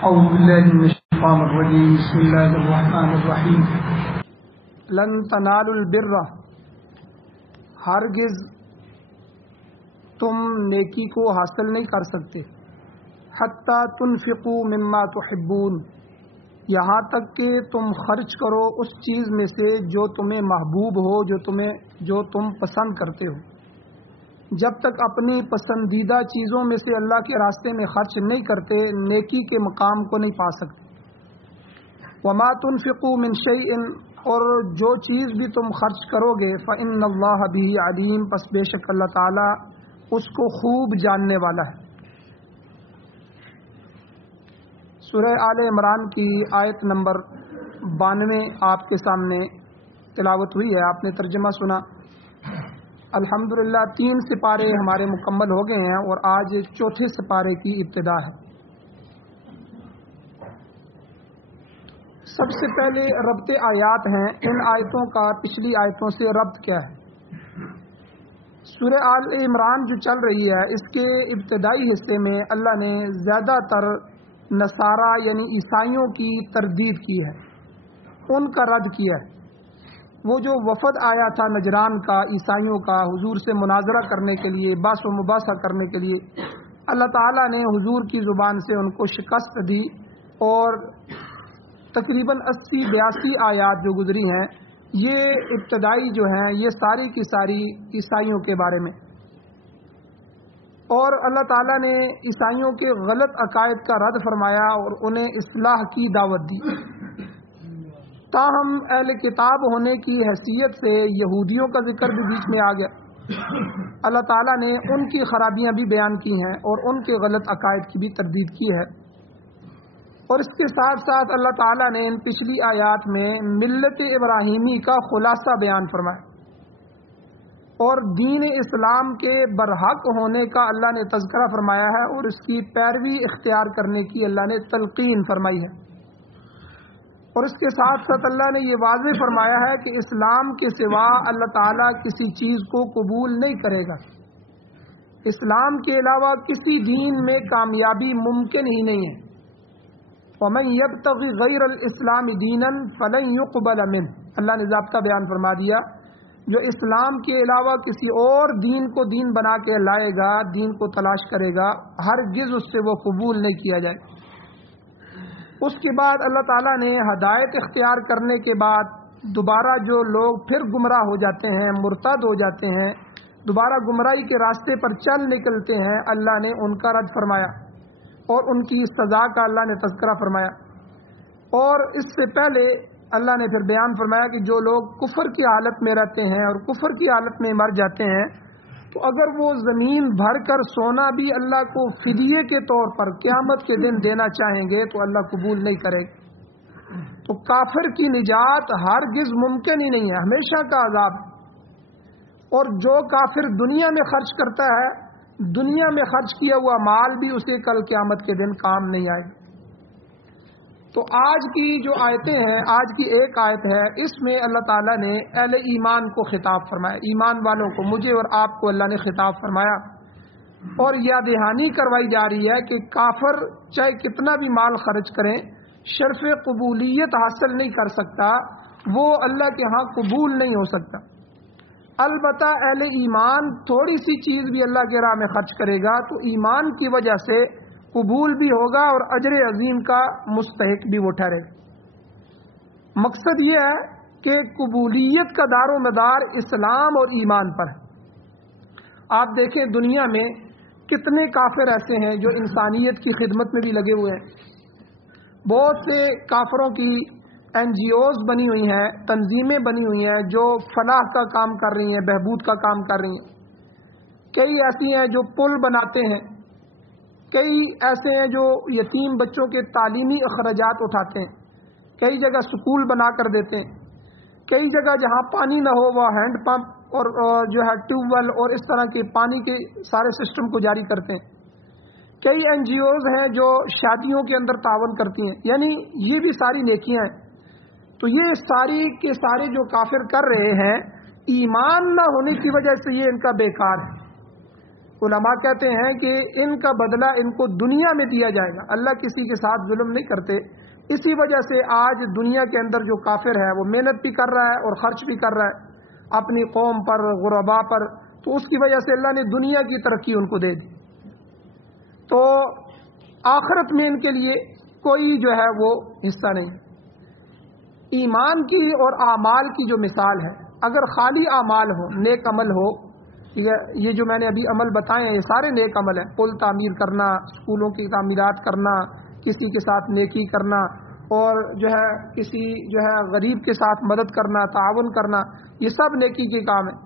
اعوذ باللہ من الشیطان الرجیم بسم اللہ الرحمن الرحیم لن تنالوا البر، ہرگز تم نیکی کو حاصل نہیں کر سکتے، حتی تنفقوا مما تحبون، یہاں تک کہ تم خرچ کرو اس چیز میں سے جو تمہیں محبوب ہو، جو تم پسند کرتے ہو۔ جب تک اپنی پسندیدہ چیزوں میں سے اللہ کے راستے میں خرچ نہیں کرتے، نیکی کے مقام کو نہیں پا سکتے۔ وما تنفقوا من شیء، اور جو چیز بھی تم خرچ کرو گے، فإن اللہ بہ علیم، پس بے شک اللہ تعالی اس کو خوب جاننے والا ہے۔ سورہ آل عمران کی آیت نمبر 92 آپ کے سامنے تلاوت ہوئی ہے، آپ نے ترجمہ سنا۔ الحمدللہ 3 سپارے ہمارے مکمل ہو گئے ہیں اور آج 4تھے سپارے کی ابتدا ہے۔ سب سے پہلے ربط آیات ہیں، ان آیتوں کا پچھلی آیتوں سے ربط کیا ہے۔ سورہ آل عمران جو چل رہی ہے، اس کے ابتدائی حصے میں اللہ نے زیادہ تر نصارہ یعنی عیسائیوں کی تردید کی ہے، ان کا رد کیا ہے۔ وہ جو وفد آیا تھا نجران کا، عیسائیوں کا، حضور سے مناظرہ کرنے کے لیے، بحث و مباحثہ کرنے کے لیے، اللہ تعالیٰ نے حضور کی زبان سے ان کو شکست دی، اور تقریباً 80-82 آیات جو گزری ہیں، یہ ابتدائی جو ہیں، یہ ساری کی ساری عیسائیوں کے بارے میں، اور اللہ تعالیٰ نے عیسائیوں کے غلط عقائد کا رد فرمایا اور انہیں اصلاح کی دعوت دی۔ تاہم اہل کتاب ہونے کی حیثیت سے یہودیوں کا ذکر بھی بیچ میں آ گیا۔ اللہ تعالیٰ نے ان کی خرابیاں بھی بیان کی ہیں اور ان کے غلط عقائد کی بھی تردید کی ہے، اور اس کے ساتھ ساتھ اللہ تعالیٰ نے ان پچھلی آیات میں ملت ابراہیمی کا خلاصہ بیان فرمایا اور دین اسلام کے برحق ہونے کا اللہ نے تذکرہ فرمایا ہے، اور اس کی پیروی اختیار کرنے کی اللہ نے تلقین فرمائی ہے۔ اور اس کے ساتھ ساتھ اللہ نے یہ واضح فرمایا ہے کہ اسلام کے سوا اللہ تعالیٰ کسی چیز کو قبول نہیں کرے گا، اسلام کے علاوہ کسی دین میں کامیابی ممکن ہی نہیں ہے۔ وَمَن يَبْتَغِ غَيْرَ الْإِسْلَامِ دِينًا فَلَن يُقْبَلَ مِنْهُ، اللہ نے ضابطہ بیان فرما دیا، جو اسلام کے علاوہ کسی اور دین کو دین بنا کے لائے گا، دین کو تلاش کرے گا، ہرگز اس سے وہ قبول نہیں کیا جائے۔ اس کے بعد اللہ تعالیٰ نے ہدایت اختیار کرنے کے بعد دوبارہ جو لوگ پھر گمراہ ہو جاتے ہیں، مرتد ہو جاتے ہیں، دوبارہ گمراہی کے راستے پر چل نکلتے ہیں، اللہ نے ان کا رد فرمایا اور ان کی سزا کا اللہ نے تذکرہ فرمایا۔ اور اس سے پہلے اللہ نے پھر بیان فرمایا کہ جو لوگ کفر کی حالت میں رہتے ہیں اور کفر کی حالت میں مر جاتے ہیں، تو اگر وہ زمین بھر کر سونا بھی اللہ کو فدیے کے طور پر قیامت کے دن دینا چاہیں گے تو اللہ قبول نہیں کرے گا۔ تو کافر کی نجات ہرگز ممکن ہی نہیں ہے، ہمیشہ کا عذاب۔ اور جو کافر دنیا میں خرچ کرتا ہے، دنیا میں خرچ کیا ہوا مال بھی اسے کل قیامت کے دن کام نہیں آئے گا۔ تو آج کی جو آیتیں ہیں، آج کی ایک آیت ہے، اس میں اللہ تعالیٰ نے اہل ایمان کو خطاب فرمایا، ایمان والوں کو، مجھے اور آپ کو اللہ نے خطاب فرمایا، اور یاد دہانی کروائی جا رہی ہے کہ کافر چاہے کتنا بھی مال خرچ کریں، شرف قبولیت حاصل نہیں کر سکتا، وہ اللہ کے ہاں قبول نہیں ہو سکتا۔ البتہ اہل ایمان تھوڑی سی چیز بھی اللہ کے راہ میں خرچ کرے گا تو ایمان کی وجہ سے قبول بھی ہوگا اور اجر عظیم کا مستحق بھی وہ ٹھہرے گا۔ مقصد یہ ہے کہ قبولیت کا دار و مدار اسلام اور ایمان پر ہے۔ آپ دیکھیں دنیا میں کتنے کافر ایسے ہیں جو انسانیت کی خدمت میں بھی لگے ہوئے ہیں۔ بہت سے کافروں کی NGOs بنی ہوئی ہیں، تنظیمیں بنی ہوئی ہیں جو فلاح کا کام کر رہی ہیں، بہبود کا کام کر رہی ہیں۔ کئی ایسی ہیں جو پل بناتے ہیں، کئی ایسے ہیں جو یتیم بچوں کے تعلیمی اخراجات اٹھاتے ہیں، کئی جگہ سکول بنا کر دیتے ہیں، کئی جگہ جہاں پانی نہ ہو وہ ہینڈ پمپ اور جو ہے ٹیوب ویل اور اس طرح کے پانی کے سارے سسٹم کو جاری کرتے ہیں۔ کئی NGOs ہیں جو شادیوں کے اندر تعاون کرتی ہیں، یعنی یہ بھی ساری نیکیاں ہیں۔ تو یہ ساری کے سارے جو کافر کر رہے ہیں، ایمان نہ ہونے کی وجہ سے یہ ان کا بیکار ہے۔ علماء کہتے ہیں کہ ان کا بدلہ ان کو دنیا میں دیا جائے گا، اللہ کسی کے ساتھ ظلم نہیں کرتے۔ اسی وجہ سے آج دنیا کے اندر جو کافر ہے وہ محنت بھی کر رہا ہے اور خرچ بھی کر رہا ہے اپنی قوم پر، غربا پر، تو اس کی وجہ سے اللہ نے دنیا کی ترقی ان کو دے دی، تو آخرت میں ان کے لیے کوئی جو ہے وہ حصہ نہیں۔ ایمان کی اور اعمال کی جو مثال ہے، اگر خالی اعمال ہو، نیک عمل ہو، یہ جو میں نے ابھی عمل بتائے ہیں یہ سارے نیک عمل ہیں، پل تعمیر کرنا، اسکولوں کی تعمیرات کرنا، کسی کے ساتھ نیکی کرنا، اور جو ہے کسی جو ہے غریب کے ساتھ مدد کرنا، تعاون کرنا، یہ سب نیکی کے کام ہیں،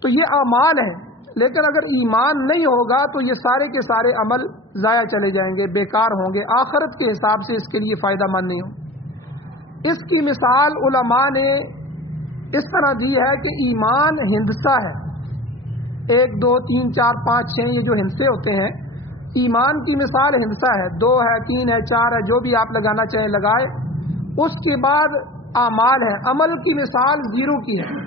تو یہ اعمال ہیں۔ لیکن اگر ایمان نہیں ہوگا تو یہ سارے کے سارے عمل ضائع چلے جائیں گے، بیکار ہوں گے، آخرت کے حساب سے اس کے لیے فائدہ مند نہیں ہوں۔ اس کی مثال علماء نے اس طرح دی ہے کہ ایمان ہندسہ ہے، 1 2 3 4 5 6 یہ جو ہندسے ہوتے ہیں، ایمان کی مثال ہندسہ ہے، 2 ہے، 3 ہے، 4 ہے، جو بھی آپ لگانا چاہیں لگائے۔ اس کے بعد اعمال ہے، عمل کی مثال 0 کی ہے،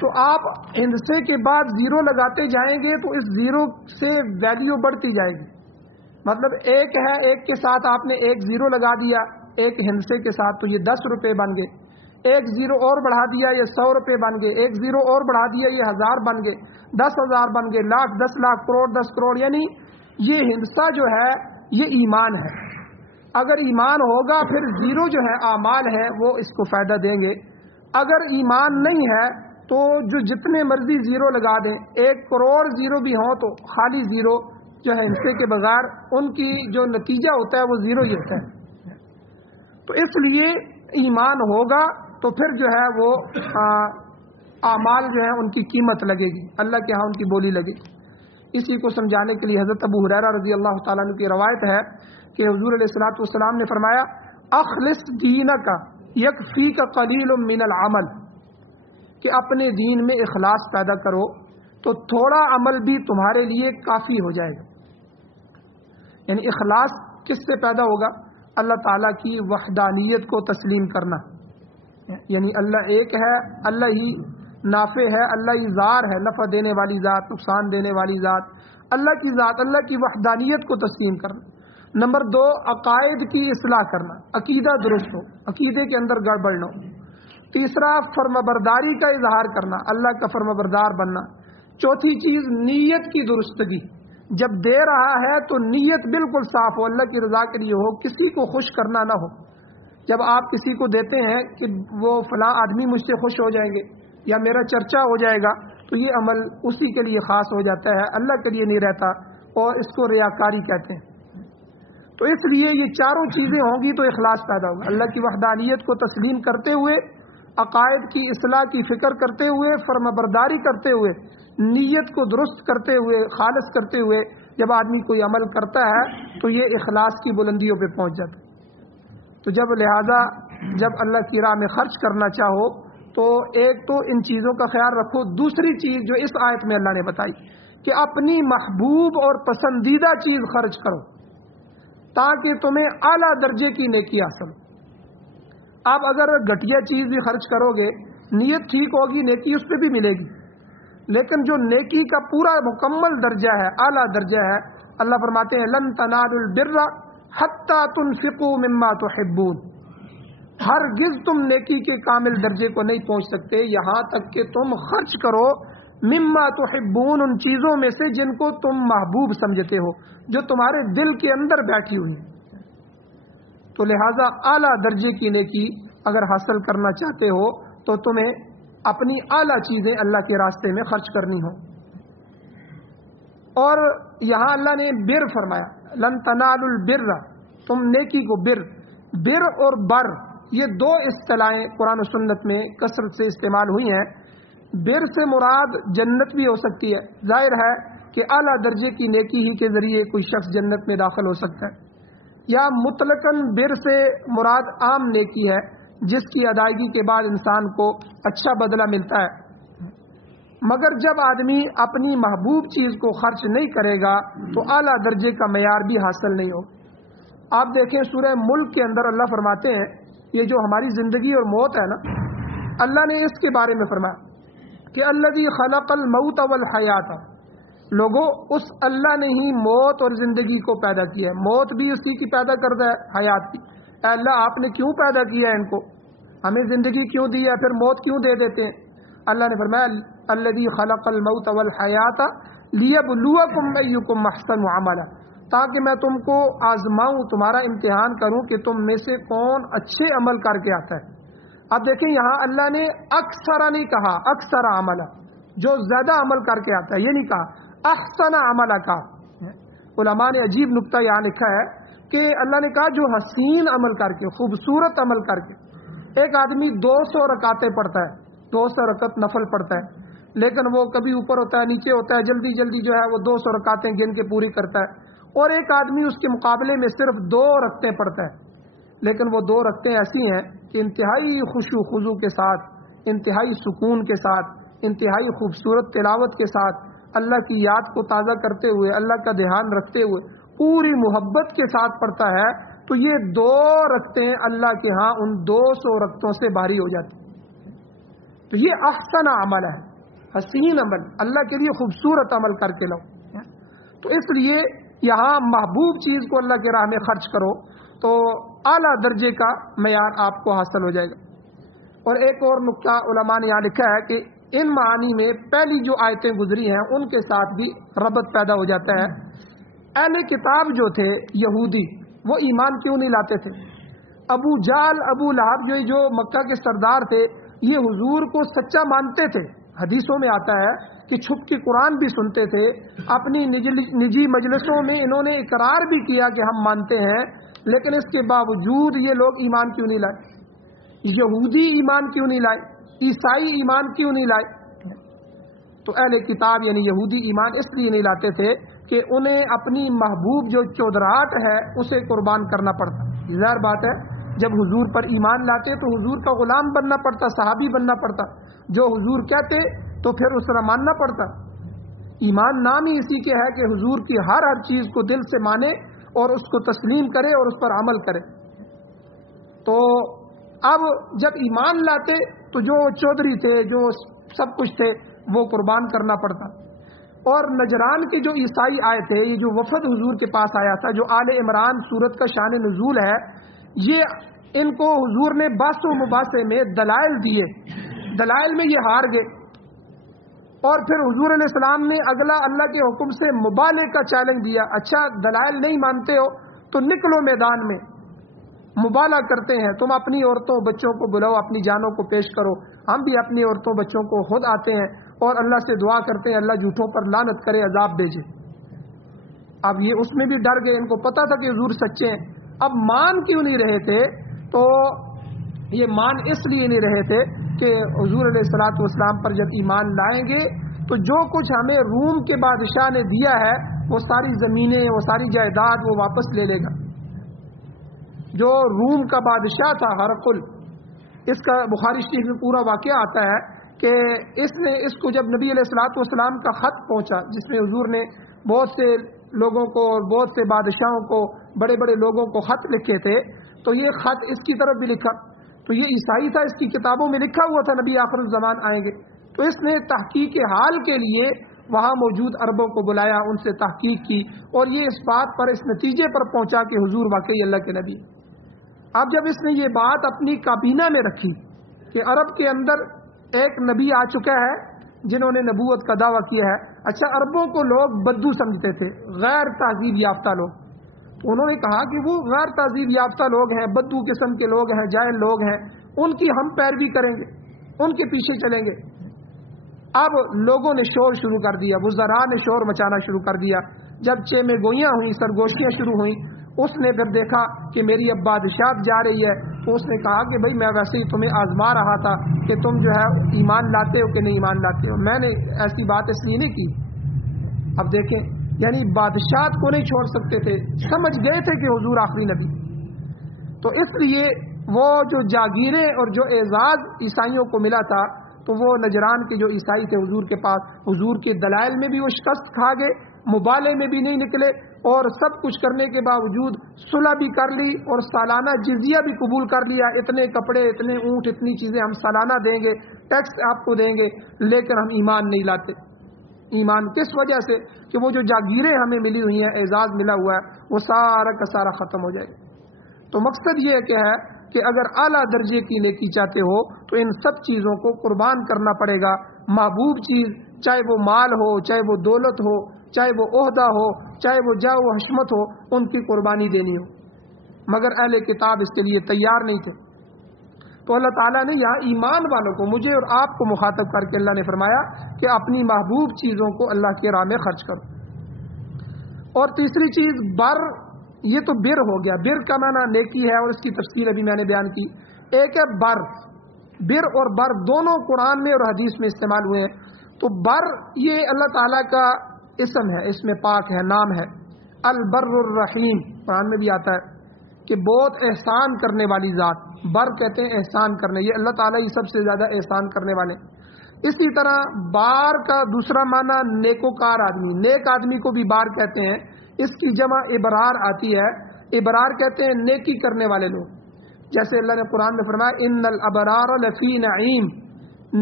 تو آپ ہندسے کے بعد 0 لگاتے جائیں گے تو اس 0 سے ویلیو بڑھتی جائے گی، مطلب 1 ہے، 1 کے ساتھ آپ نے 1 0 لگا دیا ایک ہندسے کے ساتھ تو یہ 10 روپے بن گئے، 1 0 اور بڑھا دیا یہ 100 روپے بن گئے، 1 0 اور بڑھا دیا یہ 1000 بن گئے، 10,000 بن گئے، لاکھ، 10 لاکھ، کروڑ، 10 کروڑ، یعنی یہ ہندسہ جو ہے یہ ایمان ہے۔ اگر ایمان ہوگا پھر 0 جو ہے اعمال ہے وہ اس کو فائدہ دیں گے، اگر ایمان نہیں ہے تو جو جتنے مرضی 0 لگا دیں، 1 کروڑ 0 بھی ہوں تو خالی 0 جو ہے ہندسے کے بغیر ان کی جو نتیجہ ہوتا ہے وہ 0 ہی ہوتا ہے۔ تو اس لیے ایمان ہوگا تو پھر جو ہے وہ اعمال جو ہے ان کی قیمت لگے گی، اللہ کے ہاں ان کی بولی لگے گی۔ اسی کو سمجھانے کے لیے حضرت ابو ہریرہ رضی اللہ تعالیٰ عنہ کی روایت ہے کہ حضور علیہ الصلوۃ والسلام نے فرمایا اخلص دینک یکفیک قلیل من العمل، کہ اپنے دین میں اخلاص پیدا کرو تو تھوڑا عمل بھی تمہارے لیے کافی ہو جائے گا۔ یعنی اخلاص کس سے پیدا ہوگا؟ اللہ تعالیٰ کی وحدانیت کو تسلیم کرنا، یعنی اللہ ایک ہے، اللہ ہی نافع ہے، اللہ ہی ذار ہے، نفع دینے والی ذات، نقصان دینے والی ذات، اللہ کی ذات، اللہ کی وحدانیت کو تسلیم کرنا۔ نمبر 2، عقائد کی اصلاح کرنا، عقیدہ درست ہو، عقیدے کے اندر گڑبڑ نہ ہو۔ تیسرا، فرمانبرداری کا اظہار کرنا، اللہ کا فرمانبردار بننا۔ چوتھی چیز، نیت کی درستگی، جب دے رہا ہے تو نیت بالکل صاف ہو، اللہ کی رضا کے لیے ہو، کسی کو خوش کرنا نہ ہو۔ جب آپ کسی کو دیتے ہیں کہ وہ فلاں آدمی مجھ سے خوش ہو جائیں گے یا میرا چرچا ہو جائے گا، تو یہ عمل اسی کے لیے خاص ہو جاتا ہے، اللہ کے لیے نہیں رہتا، اور اس کو ریاکاری کہتے ہیں۔ تو اس لیے یہ چاروں چیزیں ہوں گی تو اخلاص پیدا ہوگا، اللہ کی وحدانیت کو تسلیم کرتے ہوئے، عقائد کی اصلاح کی فکر کرتے ہوئے، فرمانبرداری کرتے ہوئے، نیت کو درست کرتے ہوئے، خالص کرتے ہوئے جب آدمی کوئی عمل کرتا ہے تو یہ اخلاص کی بلندیوں پہ پہنچ جاتا ہے۔ تو لہذا جب اللہ کی راہ میں خرچ کرنا چاہو تو ایک تو ان چیزوں کا خیال رکھو، دوسری چیز جو اس آیت میں اللہ نے بتائی کہ اپنی محبوب اور پسندیدہ چیز خرچ کرو تاکہ تمہیں اعلیٰ درجے کی نیکی حاصل ہو۔ آپ اگر گھٹیا چیز بھی خرچ کرو گے، نیت ٹھیک ہوگی، نیکی اس پہ بھی ملے گی، لیکن جو نیکی کا پورا مکمل درجہ ہے، اعلیٰ درجہ ہے، اللہ فرماتے ہیں لن تنالوا البر حتی تنفقوا مما تحبون، ہرگز تم نیکی کے کامل درجے کو نہیں پہنچ سکتے یہاں تک کہ تم خرچ کرو مما تحبون، ان چیزوں میں سے جن کو تم محبوب سمجھتے ہو، جو تمہارے دل کے اندر بیٹھی ہوئی ہیں۔ تو لہٰذا اعلیٰ درجے کی نیکی اگر حاصل کرنا چاہتے ہو تو تمہیں اپنی اعلیٰ چیزیں اللہ کے راستے میں خرچ کرنی ہوں۔ اور یہاں اللہ نے بر فرمایا، لن تنالوا البر، تم نیکی کو بر اور بر، یہ 2 اصطلاحیں قرآن و سنت میں کثرت سے استعمال ہوئی ہیں۔ بر سے مراد جنت بھی ہو سکتی ہے، ظاہر ہے کہ اعلیٰ درجے کی نیکی ہی کے ذریعے کوئی شخص جنت میں داخل ہو سکتا ہے، یا مطلقاً بر سے مراد عام نیکی ہے جس کی ادائیگی کے بعد انسان کو اچھا بدلہ ملتا ہے۔ مگر جب آدمی اپنی محبوب چیز کو خرچ نہیں کرے گا تو اعلیٰ درجے کا معیار بھی حاصل نہیں ہوگا۔ آپ دیکھیں سورہ ملک کے اندر اللہ فرماتے ہیں، یہ جو ہماری زندگی اور موت ہے نا، اللہ نے اس کے بارے میں فرمایا کہ الذی خلق الموت والحیات، لوگوں اس اللہ نے ہی موت اور زندگی کو پیدا کیا ہے، موت بھی اسی کی پیدا کرتا ہے، حیات بھی۔ اے اللہ آپ نے کیوں پیدا کیا ہے ان کو، ہمیں زندگی کیوں دی ہے، پھر موت کیوں دے دیتے ہیں؟ اللہ نے فرمایا الذی خلق الموت والحیات لیبلوکم ایکم احسن عملا، تاکہ میں تم کو آزماؤں، تمہارا امتحان کروں کہ تم میں سے کون اچھے عمل کر کے آتا ہے۔ اب دیکھیں یہاں اللہ نے اکثر نہیں کہا، اکثر عملا، جو زیادہ عمل کر کے آتا ہے، یہ نہیں کہا احسن عملا کا۔ علماء نے عجیب نکتہ یہاں لکھا ہے کہ اللہ نے کہا جو حسین عمل کر کے، خوبصورت عمل کر کے۔ ایک آدمی 200 رکعتیں پڑھتا ہے، 200 رکعت نفل پڑھتا ہے، لیکن وہ کبھی اوپر ہوتا ہے نیچے ہوتا ہے، جلدی جلدی جو ہے وہ 200 رکعتیں گن کے پوری کرتا ہے۔ اور ایک آدمی اس کے مقابلے میں صرف 2 رکعتیں پڑھتا ہے، لیکن وہ 2 رکعتیں ایسی ہیں کہ انتہائی خشوع خضوع کے ساتھ، انتہائی سکون کے ساتھ، انتہائی خوبصورت تلاوت کے ساتھ، اللہ کی یاد کو تازہ کرتے ہوئے، اللہ کا دھیان رکھتے ہوئے، پوری محبت کے ساتھ پڑھتا ہے، تو یہ 2 رکعتیں اللہ کے ہاں ان 200 رکعتوں سے بھاری ہو جاتی۔ تو یہ احسن عمل ہے، حسین عمل، اللہ کے لیے خوبصورت عمل کر کے لاؤ۔ تو اس لیے یہاں محبوب چیز کو اللہ کے راہ میں خرچ کرو تو اعلیٰ درجے کا معیار آپ کو حاصل ہو جائے گا۔ اور ایک اور نکتہ علماء نے یہاں لکھا ہے کہ ان معانی میں پہلی جو آیتیں گزری ہیں ان کے ساتھ بھی ربط پیدا ہو جاتا ہے۔ اہل کتاب جو تھے یہودی، وہ ایمان کیوں نہیں لاتے تھے؟ ابو جہل، ابو لہب جو مکہ کے سردار تھے، یہ حضور کو سچا مانتے تھے۔ حدیثوں میں آتا ہے کہ چھپ کے قرآن بھی سنتے تھے، اپنی نجی مجلسوں میں انہوں نے اقرار بھی کیا کہ ہم مانتے ہیں، لیکن اس کے باوجود یہ لوگ ایمان کیوں نہیں لائے؟ یہودی ایمان کیوں نہیں لائے؟ عیسائی ایمان کیوں نہیں لائے؟ تو اہل کتاب یعنی یہودی ایمان اس لیے نہیں لاتے تھے کہ انہیں اپنی محبوب جو چودراہٹ ہے اسے قربان کرنا پڑتا۔ ظاہر بات ہے جب حضور پر ایمان لاتے تو حضور کا غلام بننا پڑتا، صحابی بننا پڑتا، جو حضور کہتے تو پھر اس طرح ماننا پڑتا۔ ایمان نام ہی اسی کے ہے کہ حضور کی ہر چیز کو دل سے مانے اور اس کو تسلیم کرے اور اس پر عمل کرے۔ تو اب جب ایمان لاتے تو جو چودھری تھے، جو سب کچھ تھے، وہ قربان کرنا پڑتا۔ اور نجران کے جو عیسائی آئے تھے، یہ جو وفد حضور کے پاس آیا تھا، جو آل عمران سورت کا شان نزول ہے، یہ ان کو حضور نے بحث و مباحثے میں دلائل دیے، دلائل میں یہ ہار گئے۔ اور پھر حضور علیہ السلام نے اگلا اللہ کے حکم سے مبالغے کا چیلنج دیا، اچھا دلائل نہیں مانتے ہو تو نکلو میدان میں، مبالغہ کرتے ہیں، تم اپنی عورتوں بچوں کو بلاؤ، اپنی جانوں کو پیش کرو، ہم بھی اپنی عورتوں بچوں کو خود آتے ہیں اور اللہ سے دعا کرتے ہیں اللہ جھوٹوں پر لعنت کرے، عذاب بھیجے۔ اب یہ اس میں بھی ڈر گئے، ان کو پتا تھا کہ حضور سچے ہیں۔ اب مان کیوں نہیں رہے تھے؟ تو یہ مان اس لیے نہیں رہے تھے کہ حضور علیہ الصلوۃ والسلام پر جب ایمان لائیں گے تو جو کچھ ہمیں روم کے بادشاہ نے دیا ہے وہ ساری زمینیں، وہ ساری جائیداد وہ واپس لے لے گا۔ جو روم کا بادشاہ تھا ہرقل، اس کا بخاری شریف میں پورا واقعہ آتا ہے کہ اس کو جب نبی علیہ الصلوۃ والسلام کا خط پہنچا، جس میں حضور نے بہت سے لوگوں کو اور بہت سے بادشاہوں کو، بڑے بڑے لوگوں کو خط لکھے تھے، تو یہ خط اس کی طرف بھی لکھا، تو یہ عیسائی تھا، اس کی کتابوں میں لکھا ہوا تھا نبی آخر الزمان آئیں گے، تو اس نے تحقیق حال کے لیے وہاں موجود عربوں کو بلایا، ان سے تحقیق کی، اور یہ اس بات پر، اس نتیجے پر پہنچا کہ حضور واقعی اللہ کے نبی۔ اب جب اس نے یہ بات اپنی کابینہ میں رکھی کہ عرب کے اندر ایک نبی آ چکا ہے جنہوں نے نبوت کا دعویٰ کیا ہے، اچھا عربوں کو لوگ بدو سمجھتے تھے، غیر تہذیب یافتہ لوگ، تو انہوں نے کہا کہ وہ غیر تہذیب یافتہ لوگ ہیں، بدو قسم کے لوگ ہیں، جاہل لوگ ہیں، ان کی ہم پیروی کریں گے، ان کے پیچھے چلیں گے۔ اب لوگوں نے شور شروع کر دیا، وزراء نے شور مچانا شروع کر دیا، جب چے میں گوئیاں ہوئیں، سرگوشیاں شروع ہوئیں، اس نے پھر دیکھا کہ میری اب بادشاہت جا رہی ہے، تو اس نے کہا کہ بھائی میں ویسے ہی تمہیں آزما رہا تھا کہ تم جو ہے ایمان لاتے ہو کہ نہیں ایمان لاتے ہو، میں نے ایسی بات اس لیے نہیں کی۔ اب دیکھیں، یعنی بادشاہت کو نہیں چھوڑ سکتے تھے، سمجھ گئے تھے کہ حضور آخری نبی، تو اس لیے وہ جو جاگیریں اور جو اعزاز عیسائیوں کو ملا تھا، تو وہ نجران کے جو عیسائی تھے حضور کے پاس، حضور کے دلائل میں بھی وہ شکست کھا گئے، مبالغے میں بھی نہیں نکلے، اور سب کچھ کرنے کے باوجود صلح بھی کر لی اور سالانہ جزیہ بھی قبول کر لیا، اتنے کپڑے، اتنے اونٹ، اتنی چیزیں ہم سالانہ دیں گے، ٹیکس آپ کو دیں گے، لیکن ہم ایمان نہیں لاتے۔ ایمان کس وجہ سے کہ وہ جو جاگیریں ہمیں ملی ہوئی ہیں، اعزاز ملا ہوا ہے، وہ سارا کا سارا ختم ہو جائے گا۔ تو مقصد یہ ہے کہ اگر اعلیٰ درجے کی نیکی چاہتے ہو تو ان سب چیزوں کو قربان کرنا پڑے گا۔ محبوب چیز، چاہے وہ مال ہو، چاہے وہ دولت ہو، چاہے وہ عہدہ ہو، چاہے وہ جاہ و حشمت ہو، ان کی قربانی دینی ہو، مگر اہل کتاب اس کے لیے تیار نہیں تھے۔ تو اللہ تعالیٰ نے یہاں ایمان والوں کو، مجھے اور آپ کو مخاطب کر کے اللہ نے فرمایا کہ اپنی محبوب چیزوں کو اللہ کی راہ میں خرچ کرو۔ اور تیسری چیز بر، یہ تو بر ہو گیا، بر کا معنی نیکی ہے اور اس کی تفصیل ابھی میں نے بیان کی۔ ایک ہے بر، بر اور بر دونوں قرآن میں اور حدیث میں استعمال ہوئے ہیں۔ تو بر یہ اللہ تعالیٰ کا اسم ہے، اس میں پاک ہے، نام ہے البر الرحیم، قرآن میں بھی آتا ہے کہ بہت احسان کرنے والی ذات، بر کہتے ہیں احسان کرنے، یہ اللہ تعالیٰ ہی سب سے زیادہ احسان کرنے والے۔ اسی طرح بار کا دوسرا معنی نیکوکار آدمی، نیک آدمی کو بھی بار کہتے ہیں، اس کی جمع ابرار آتی ہے، ابرار کہتے ہیں نیکی کرنے والے لوگ، جیسے اللہ نے قرآن میں فرمایا ان الابرار لفی نعیم،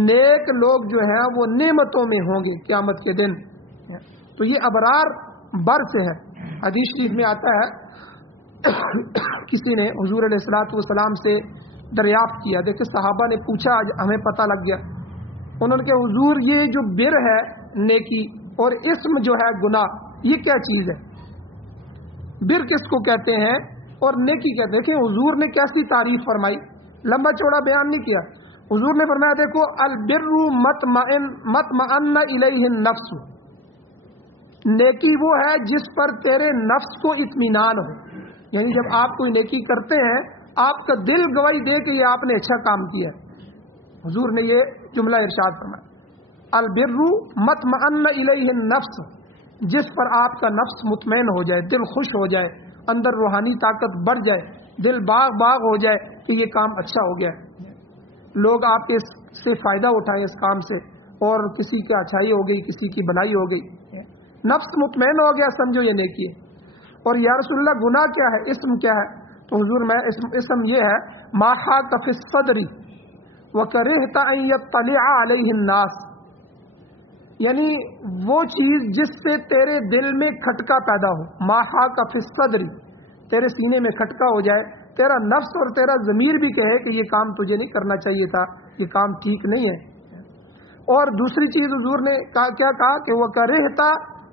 نیک لوگ جو ہیں وہ نعمتوں میں ہوں گے قیامت کے دن۔ تو یہ ابرار بر سے ہے۔ حدیث شریف میں آتا ہے کسی نے حضور علیہ الصلوۃ والسلام سے دریافت کیا، دیکھیں صحابہ نے پوچھا، ہمیں پتہ لگ گیا۔ انہوں نے کہا حضور یہ جو بر ہے نیکی اور اسم جو ہے گناہ، یہ کیا چیز ہے؟ بر کس کو کہتے ہیں اور نیکی کہتے ہیں؟ دیکھیں حضور نے کیسی تعریف فرمائی، لمبا چوڑا بیان نہیں کیا۔ حضور نے فرمایا دیکھو البر مطمئن الیہ النفس، نیکی وہ ہے جس پر تیرے نفس کو اطمینان ہو، یعنی جب آپ کوئی نیکی کرتے ہیں آپ کا دل گواہی دے کہ یہ آپ نے اچھا کام کیا۔ حضور نے یہ جملہ ارشاد فرمایا البر مطمئن الیہ النفس، جس پر آپ کا نفس مطمئن ہو جائے، دل خوش ہو جائے، اندر روحانی طاقت بڑھ جائے، دل باغ باغ ہو جائے کہ یہ کام اچھا ہو گیا، لوگ آپ کے سے فائدہ اٹھائیں اس کام سے، اور کسی کی اچھائی ہو گئی، کسی کی بھلائی ہو گئی، نفس مطمئن ہو گیا، سمجھو یہ نیکی ہے۔ اور یا رسول اللہ گناہ کیا ہے، اسم کیا ہے؟ تو حضور میں اسم یہ ہے ما حاک فی الصدر وکرہت ان یطلع علیہ الناس، یعنی وہ چیز جس سے تیرے دل میں کھٹکا پیدا ہو، ما حاک فی الصدر، تیرے سینے میں کھٹکا ہو جائے، تیرا نفس اور تیرا ضمیر بھی کہے کہ یہ کام تجھے نہیں کرنا چاہیے تھا، یہ کام ٹھیک نہیں ہے۔ اور دوسری چیز حضور نے کیا کہا کہ وہ کرہتا،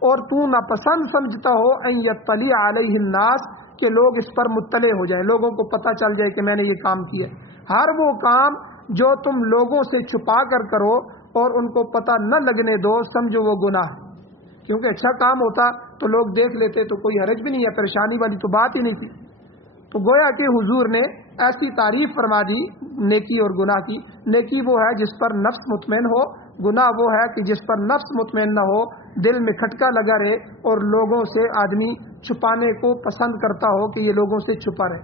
اور تو ناپسند سمجھتا ہو ان یطلع علیہ الناس، کہ لوگ اس پر مطلع ہو جائیں، لوگوں کو پتہ چل جائے کہ میں نے یہ کام کیا۔ ہر وہ کام جو تم لوگوں سے چھپا کر کرو اور ان کو پتہ نہ لگنے دو، سمجھو وہ گناہ ہے، کیونکہ اچھا کام ہوتا تو لوگ دیکھ لیتے تو کوئی حرج بھی نہیں ہے، پریشانی والی تو بات ہی نہیں تھی۔ تو گویا کہ حضور نے ایسی تعریف فرما دی نیکی اور گناہ کی، نیکی وہ ہے جس پر نفس مطمئن ہو، گناہ وہ ہے کہ جس پر نفس مطمئن نہ ہو، دل میں کھٹکا لگا رہے اور لوگوں سے آدمی چھپانے کو پسند کرتا ہو کہ یہ لوگوں سے چھپا رہے۔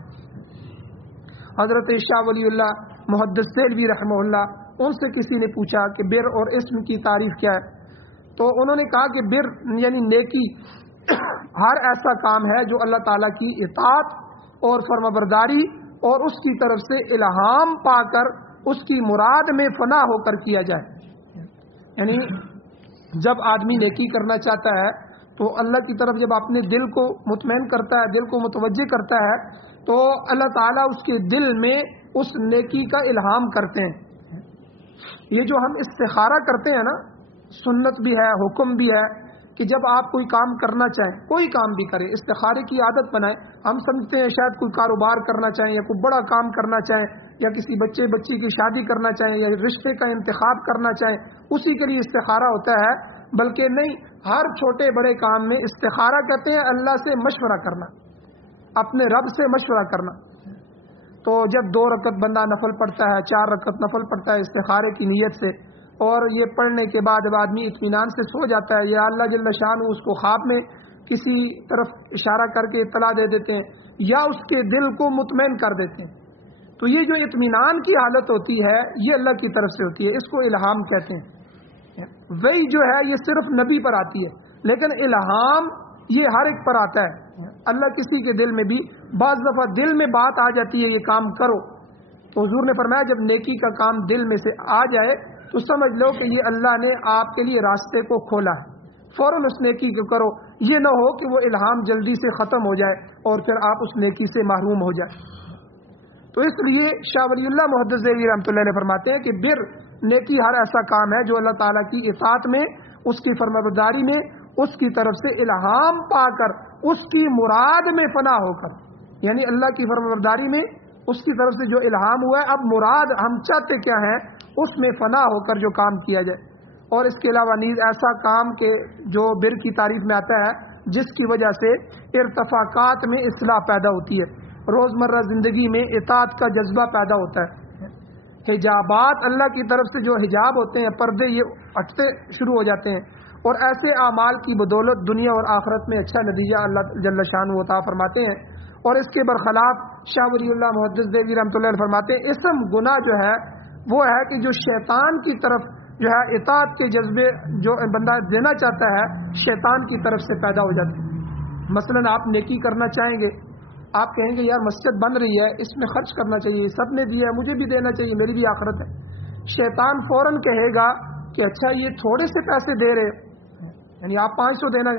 حضرت شاہ ولی اللہ محدث دہلوی رحمہ اللہ، ان سے کسی نے پوچھا کہ بر اور اسم کی تعریف کیا ہے؟ تو انہوں نے کہا کہ بر یعنی نیکی ہر ایسا کام ہے جو اللہ تعالیٰ کی اطاعت اور فرمانبرداری اور اس کی طرف سے الہام پا کر اس کی مراد میں فنا ہو کر کیا جائے۔ یعنی جب آدمی نیکی کرنا چاہتا ہے تو اللہ کی طرف جب اپنے دل کو مطمئن کرتا ہے، دل کو متوجہ کرتا ہے، تو اللہ تعالیٰ اس کے دل میں اس نیکی کا الہام کرتے ہیں۔ یہ جو ہم استخارہ کرتے ہیں نا، سنت بھی ہے، حکم بھی ہے کہ جب آپ کوئی کام کرنا چاہیں، کوئی کام بھی کریں، استخارے کی عادت بنائیں۔ ہم سمجھتے ہیں شاید کوئی کاروبار کرنا چاہیں یا کوئی بڑا کام کرنا چاہیں یا کسی بچی کی شادی کرنا چاہیں یا رشتے کا انتخاب کرنا چاہیں، اسی کے لیے استخارہ ہوتا ہے، بلکہ نہیں، ہر چھوٹے بڑے کام میں استخارہ کہتے ہیں اللہ سے مشورہ کرنا، اپنے رب سے مشورہ کرنا۔ تو جب 2 رکعت بندہ نفل پڑھتا ہے، 4 رکعت نفل پڑھتا ہے استخارے کی نیت سے، اور یہ پڑھنے کے بعد جب آدمی اطمینان سے سو جاتا ہے، یا اللہ جل شانہ اس کو خواب میں کسی طرف اشارہ کر کے اطلاع دے دیتے ہیں یا اس کے دل کو مطمئن کر دیتے ہیں، تو یہ جو اطمینان کی حالت ہوتی ہے یہ اللہ کی طرف سے ہوتی ہے، اس کو الہام کہتے ہیں۔ وہی جو ہے یہ صرف نبی پر آتی ہے، لیکن الہام یہ ہر ایک پر آتا ہے۔ اللہ کسی کے دل میں بھی بعض دفعہ دل میں بات آ جاتی ہے یہ کام کرو، تو حضور نے فرمایا جب نیکی کا کام دل میں سے آ جائے تو سمجھ لو کہ یہ اللہ نے آپ کے لیے راستے کو کھولا ہے، فوراً اس نیکی کو کرو. یہ نہ ہو کہ وہ الہام جلدی سے ختم ہو جائے اور پھر آپ اس نیکی سے محروم ہو جائے. تو اس لیے شاہ ولی اللہ محدث دہلوی رحمۃ اللہ علیہ فرماتے ہیں کہ بر نیکی ہر ایسا کام ہے جو اللہ تعالیٰ کی اطاعت میں، اس کی فرمانبرداری میں، اس کی طرف سے الہام پا کر، اس کی مراد میں فنا ہو کر، یعنی اللہ کی فرمانبرداری میں اس کی طرف سے جو الہام ہوا ہے، اب مراد ہم چاہتے کیا ہیں، اس میں فنا ہو کر جو کام کیا جائے. اور اس کے علاوہ نیز ایسا کام کہ جو بر کی تعریف میں آتا ہے جس کی وجہ سے ارتفاقات میں اصلاح پیدا ہوتی ہے، روزمرہ زندگی میں اطاعت کا جذبہ پیدا ہوتا ہے. حجابات اللہ کی طرف سے جو حجاب ہوتے ہیں، پردے، یہ ہٹتے شروع ہو جاتے ہیں، اور ایسے اعمال کی بدولت دنیا اور آخرت میں اچھا نتیجہ اللہ جل شانہ عطا فرماتے ہیں. اور اس کے برخلاف شاہ ولی اللہ محدث دہلوی رحمۃ اللہ علیہ فرماتے ہیں اسم گناہ جو ہے وہ ہے کہ جو شیطان کی طرف جو ہے اطاعت کے جذبے جو بندہ دینا چاہتا ہے، شیطان کی طرف سے پیدا ہو جاتے ہیں. مثلاً آپ نیکی کرنا چاہیں گے، آپ کہیں گے یار مسجد بن رہی ہے، اس میں خرچ کرنا چاہیے، سب نے دیا ہے مجھے بھی دینا چاہیے، میری بھی آخرت ہے. شیطان فوراً کہے گا کہ اچھا یہ تھوڑے سے پیسے دے رہے، یعنی آپ 500 دینا،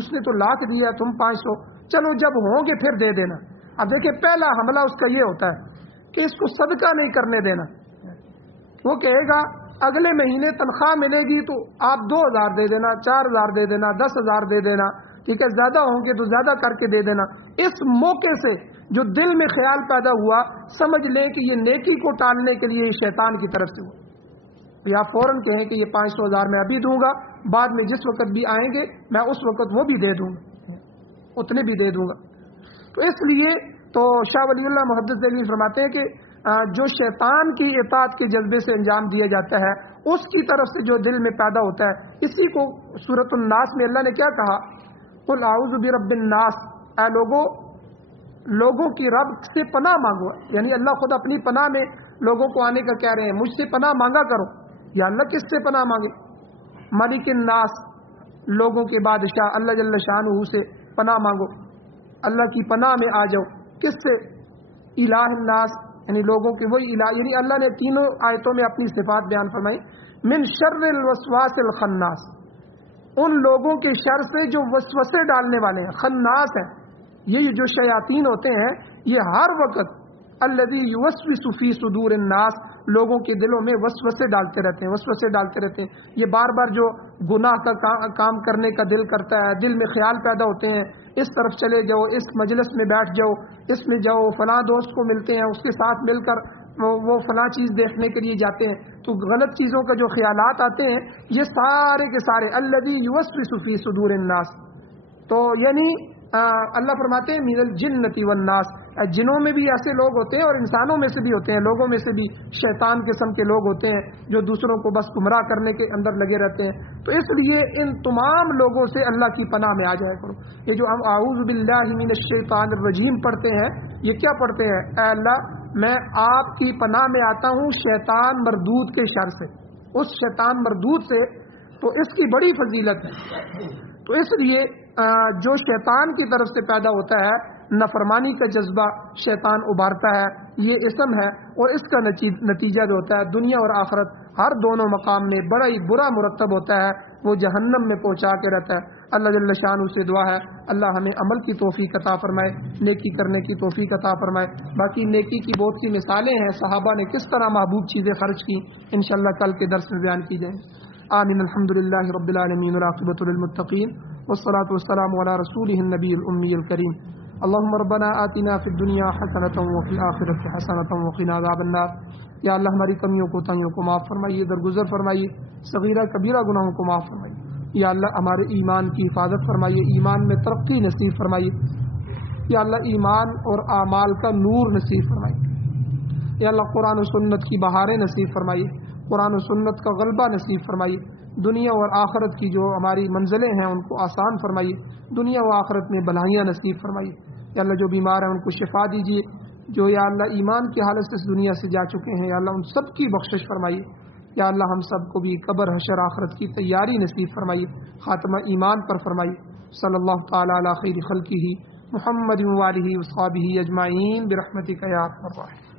اس نے تو لاکھ دیا تم 500، چلو جب ہوں گے پھر دے دینا. اب دیکھیں پہلا حملہ اس کا یہ ہوتا ہے کہ اس کو صدقہ نہیں کرنے دینا. وہ کہے گا اگلے مہینے تنخواہ ملے گی تو آپ 2000 دے دینا، 4000 دے دینا، 10,000 دے دینا، ٹھیک ہے، زیادہ ہوں گے تو زیادہ کر کے دے دینا. اس موقع سے جو دل میں خیال پیدا ہوا، سمجھ لیں کہ یہ نیکی کو ٹالنے کے لیے شیطان کی طرف سے ہوا. یا فوراً کہیں کہ یہ 500,000 میں ابھی دوں گا، بعد میں جس وقت بھی آئیں گے میں اس وقت وہ بھی دے دوں گا، اتنے بھی دے دوں گا. تو اس لیے تو شاہ ولی اللہ محدث دہلوی فرماتے ہیں کہ جو شیطان کی اطاعت کے جذبے سے انجام دیا جاتا ہے، اس کی طرف سے جو دل میں پیدا ہوتا ہے، اسی کو سورۃ الناس میں اللہ نے کیا کہا، قل اعوذ برب الناس، اے لوگوں کی رب سے پناہ مانگو. یعنی اللہ خود اپنی پناہ میں لوگوں کو آنے کا کہہ رہے ہیں، مجھ سے پناہ مانگا کرو. یا اللہ کس سے پناہ مانگے؟ ملک الناس، لوگوں کے بادشاہ اللہ جل شانہ سے پناہ مانگو، اللہ کی پناہ میں آ جاؤ. کس سے؟ الہ الناس، یعنی لوگوں کے وہی الہ، یعنی اللہ نے تینوں آیتوں میں اپنی صفات بیان فرمائی. من شر الوسواس الخناس، ان لوگوں کے شر سے جو وسوسے ڈالنے والے ہیں، خناس ہیں. یہ جو شیاطین ہوتے ہیں یہ ہر وقت الذی یوسوس فی صدور الناس، لوگوں کے دلوں میں وسوسے ڈالتے رہتے ہیں. یہ بار بار جو گناہ کا کام کرنے کا دل کرتا ہے، دل میں خیال پیدا ہوتے ہیں، اس طرف چلے جاؤ، اس مجلس میں بیٹھ جاؤ، اس میں جاؤ، فلاں دوست کو ملتے ہیں، اس کے ساتھ مل کر وہ فلاں چیز دیکھنے کے لیے جاتے ہیں، تو غلط چیزوں کا جو خیالات آتے ہیں یہ سارے کے سارے الذی یوسوس فی صدور الناس. تو یعنی اللہ فرماتے ہیں من الجنۃ والناس، جنوں میں بھی ایسے لوگ ہوتے ہیں اور انسانوں میں سے بھی ہوتے ہیں، لوگوں میں سے بھی شیطان قسم کے لوگ ہوتے ہیں جو دوسروں کو بس گمراہ کرنے کے اندر لگے رہتے ہیں. تو اس لیے ان تمام لوگوں سے اللہ کی پناہ میں آ جایا کرو. یہ جو ہم اعوذ باللہ من الشیطان الرجیم پڑھتے ہیں، یہ کیا پڑھتے ہیں؟ اے اللہ میں آپ کی پناہ میں آتا ہوں شیطان مردود کے شر سے، اس شیطان مردود سے. تو اس کی بڑی فضیلت ہے. تو اس لیے جو شیطان کی طرف سے پیدا ہوتا ہے، نافرمانی کا جذبہ شیطان ابھارتا ہے، یہ اسم ہے. اور اس کا نتیجہ جو ہوتا ہے دنیا اور آخرت ہر دونوں مقام میں بڑا ہی برا مرتب ہوتا ہے، وہ جہنم میں پہنچا کے رہتا ہے. اللہ جل شانہ سے دعا ہے اللہ ہمیں عمل کی توفیق عطا فرمائے، نیکی کرنے کی توفیق عطا فرمائے. باقی نیکی کی بہت سی مثالیں ہیں، صحابہ نے کس طرح محبوب چیزیں خرچ کی، انشاءاللہ کل کے درس میں بیان کی جائیں. آمین. الحمدللہ رب العالمین والعاقبۃ للمتقین والصلاة والسلام علی رسولہ النبی الامی الکریم. اللهم ربنا آتنا فی الدنیا حسنۃ وفی الآخرۃ حسنۃ وقنا عذاب النار. یا اللہ ہماری کمیوں کو تائیوں کو معاف فرمائیے، درگزر فرمائیے، صغیرہ کبیرہ گناہوں کو معاف فرمائیے. یا اللہ ہمارے ایمان کی حفاظت فرمائیے، ایمان میں ترقی نصیب فرمائیے. یا اللہ ایمان اور اعمال کا نور نصیب فرمائیے. یا اللہ قرآن و سنت کی بہاریں نصیب فرمائیے، قرآن و سنت کا غلبہ نصیب فرمائیے. دنیا اور آخرت کی جو ہماری منزلیں ہیں ان کو آسان فرمائیے، دنیا و آخرت میں بھلائیاں نصیب فرمائیے. یا اللہ جو بیمار ہیں ان کو شفا دیجیے، جو یا اللہ ایمان کی حالت سے اس دنیا سے جا چکے ہیں یا اللہ ان سب کی بخشش فرمائیے. یا اللہ ہم سب کو بھی قبر حشر آخرت کی تیاری نصیب فرمائیے، خاتمہ ایمان پر فرمائیے. صلی اللہ تعالی علی خیر خلقہ محمد و آلہ و صحبہ اجمعین برحمتک یا ارحم الراحمین.